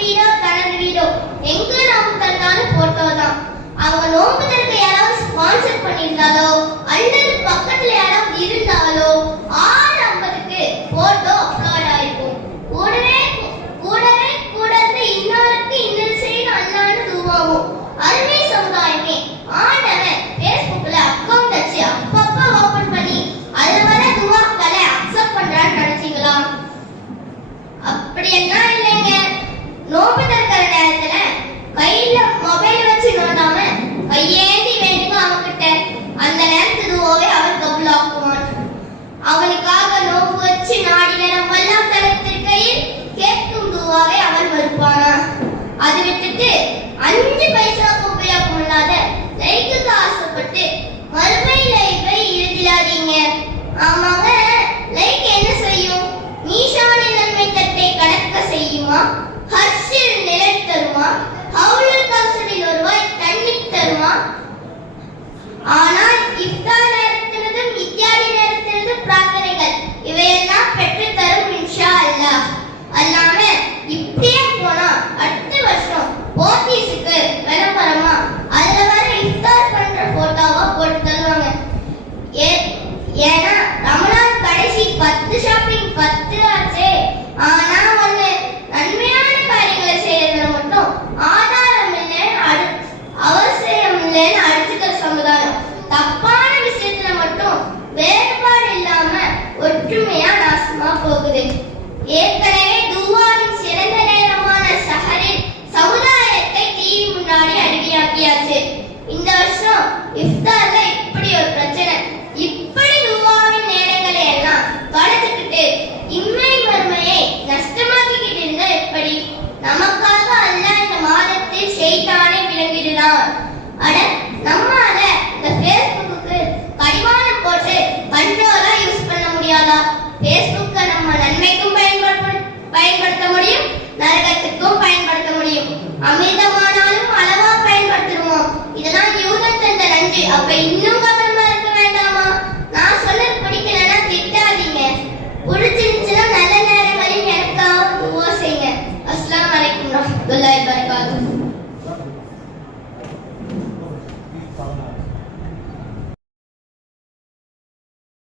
வீடோ தனது வீடோ எங்க நாம் தந்தாலும் போட்டோ தான். அவங்க நோன்பு திறக்க யாராவது ஸ்பான்சர் பண்ணியிருந்தாலோ அல்லது பக்கத்துல யாராவது இருந்தாலோ 6:50க்கு போட்டோ அப்லோட் ஆயிருக்கும். கூடவே இன்னொருக்கு இன்னொரு செய்யணும் அல்லான்னு துவாவும். அருமை சமுதாயமே, ஆண்டவன் Facebookல அக்கவுண்ட் வச்சு அப்பப்ப ஓபன் பண்ணி அதுல வர துவாக்களை அக்செப்ட் பண்றான்னு நினைச்சீங்களா? அப்படி என்ன இல்லைங்க. நோன்பு திறக்கிற நேரத்துல கையில மொபைல் வச்சு நோண்டாம கையேந்தி வேண்டுங்க அவன்கிட்ட. அந்த நேரத்து துவாவை அவர் கபூலாக்குவான். அவனுக்காக நோன்பு வச்சு நாடின நம்மெல்லாம் தடுத்திருக்கையில் கேட்கும் துவாவை அவன் மறுப்பானா? அது விட்டுட்டு 5 பைசாவுக்கு உபயோகம் இல்லாத லைக்குக்கு ஆசைப்பட்டு மறுமை லைக்கை எழுதிடாதீங்க. ஆமாங்க, லைக் என்ன செய்யும்? மீஷானின் நன்மை தட்டை கணக்க செய்யுமா? ஹர்ஷில் நிழல் தருமா? ஹவுலுல் கௌசரில் ஒருவாய் தண்ணி தருமா? ஆனால் இஃப்தார் நேரத்தினதும் இத்தியாரி நேரத்தினதும் பிரார்த்தனைகள் இவையெல்லாம் பெற்று தரும் இன்ஷா அல்லாஹ். அல்லாம இப்படியே போனா அடுத்த வருஷம் போத்தீஸுக்கு விளம்பரமா அதுல வர இஃப்தார் பண்ற போட்டோவா போட்டு தருவாங்க. ஏன்னா ரமலான் கடைசி 10 ஷாப்பிங் 10 ஆச்சே. ஆனா ஒண்ணு, நன்மையான காரியங்களை செய்யறதுல மட்டும் ஆதாரம் இல்லைன்னு அவசியம் இல்லைன்னு அடிச்சுக்கிற சமுதாயம் தப்பான விஷயத்துல மட்டும் வேறுபாடு இல்லாம ஒற்றுமையா நாசமா போகுது. ஏற்கனவே துவாவின் சிறந்த நேரமான சஹரில் சமுதாயத்தை டிவி முன்னாடி அடிமையாக்கியாச்சு. இந்த வருஷம் இஃப்தார்ல இப்படி ஒரு பிரச்சனை. இப்படி துவாவின் நேரங்களை எல்லாம் வளர்த்துக்கிட்டு இம்மை மறுமையை நஷ்டமாக்கிக்கிட்டு இருந்தா எப்படி? நமக்காக அல்லாஹ் இந்த மாதத்தில் ஷைத்தானை விளங்கிடுறான். அட, நம்மால இந்த Facebookக்கு கடிவாளம் போட்டு கண்ட்ரோலா யூஸ் பண்ண முடியாதா? Facebookை நம்ம நன்மைக்கும் பயன்படுத்த முடியும், நரகத்துக்கும் பயன்படுத்த முடியும். அமிர்தமானாலும் அளவா பயன்படுத்துவோம். இதெல்லாம் யூதன் தந்த நன்றி. அப்ப இன்னும்